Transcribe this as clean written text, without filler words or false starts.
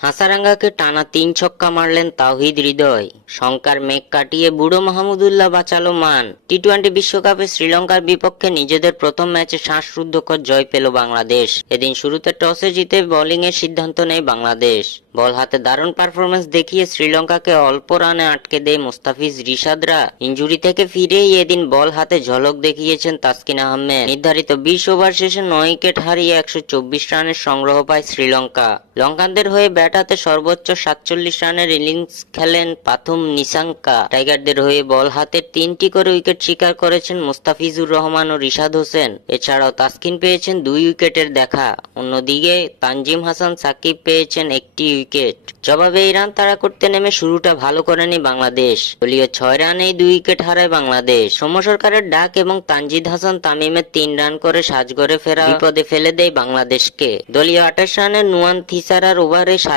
হাসারাঙ্গাকে টানা 3 ছক্কা মারলেন তাওহিদ হৃদয়। শঙ্কার মেঘ কাটিয়ে বুড়ো মাহমুদুল্লাহ বাঁচালো মান। টি-20 বিশ্বকাপে শ্রীলঙ্কার বিপক্ষে নিজেদের প্রথম ম্যাচে শ্বাসরুদ্ধকর জয় পেল বাংলাদেশ। এদিন শুরুতে টসে জিতে বোলিংয়ের সিদ্ধান্ত নেয় বাংলাদেশ। বল হাতে দারুণ পারফরমেন্স দেখিয়ে শ্রীলঙ্কাকে অল্প রানে আটকে দেয় মুস্তাফিজ রিশাদরা। ইনজুরি থেকে ফিরেই এদিন বল হাতে ঝলক দেখিয়েছেন তাসকিন আহমেদ। নির্ধারিত 20 ওভার শেষে 9 উইকেট হারিয়ে 124 রানের সংগ্রহ পায় শ্রীলঙ্কা। লঙ্কানদের হয়ে ব্যাট হাতে সর্বোচ্চ 47 রানের ইনিংস খেলেন পাথুম নিসাঙ্কা। টাইগারদের হয়ে বল হাতে 3টি করে উইকেট শিকার করেছেন মুস্তাফিজুর রহমান ও রিশাদ হোসেন। এছাড়াও তাসকিন পেয়েছেন 2 উইকেটের দেখা। অন্যদিকে তানজিম হাসান সাকিব পেয়েছেন 1টি উইকেট। জবাবে এই রান তাড়া করতে নেমে শুরুটা ভালো করেনি বাংলাদেশ। দলীয় 6 রানেই 2 উইকেট হারায় বাংলাদেশ। সৌম্য সরকারের ডাক এবং তানজিদ হাসান তামিমের 3 রান করে সাজঘরে ফেরা বিপদে ফেলে দেয় বাংলাদেশকে। দলীয় 28 রানের নুয়ান থিসারার ওভারে